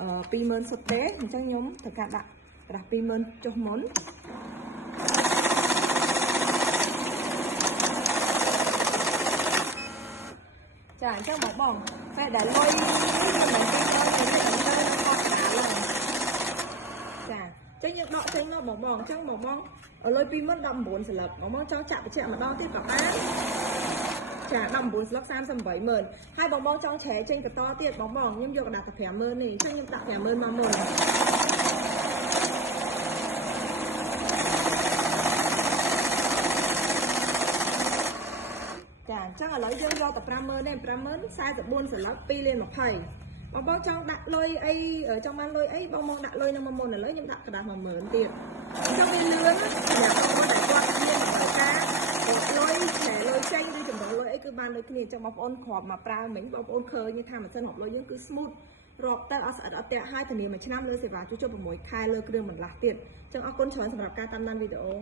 20000 សុទ្ធទេអញ្ចឹងខ្ញុំត្រូវការដាក់ប្រាស់ 20000 ចុះមុនចាអញ្ចឹងបងពេលដែលលុយចាអញ្ចឹងយើងដកចេញមកបងអញ្ចឹងបងលុយ 20000 19 ស្លឹកបងចង់ចាក់បញ្ជាក់ម្ដងទៀតក៏បានចា19 ស្លឹក 38000ហើយបងចង់ឆែចេញបន្តទៀតបងខ្ញុំយកកដាស់តែ 50000 នេះអញ្ចឹងខ្ញុំដាក់ 50000 មកមុនចាអញ្ចឹងឥឡូវយើងយកតែ 50000 ទេ 50000 44 ស្លឹក 2លាន 20បងចង់ដាក់លុយអីចង់បានលុយអីបងដាក់លុយនឹងមកមុនឥឡូវខ្ញុំដាក់កដាស់ 10000 ទៀតអញ្ចឹងវាលឿនណាអ្នកបងតែគាត់មានត្រូវការលុយតែលុយចេញឬចំណូលលុយអីគឺបានដូចគ្នាអញ្ចឹងបងប្អូនគ្រាន់មកប្រើមិញបងប្អូនឃើញថាម៉ាស៊ីនហូបលុយយើងគឺ smooth រាប់ទៅអត់ស្អិតអត់តាក់ហើយធានាមួយឆ្នាំលើសេវាជួសជុល 6 ខែលើគ្រឿងបន្លាស់ទៀតអញ្ចឹងអរគុណច្រើនសម្រាប់ការតាមដានវីដេអូ